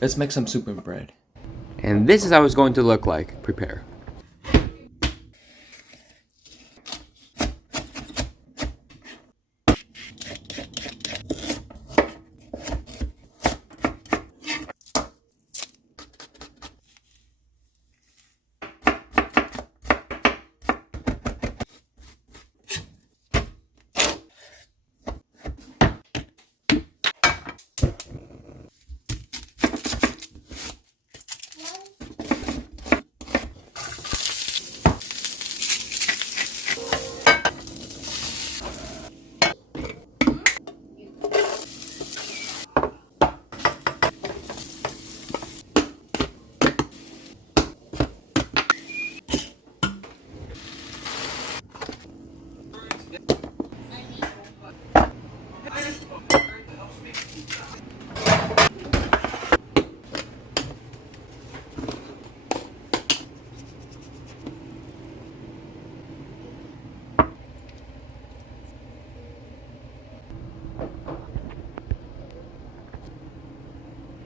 Let's make some soup and bread. And this is how it's going to look like. Prepare.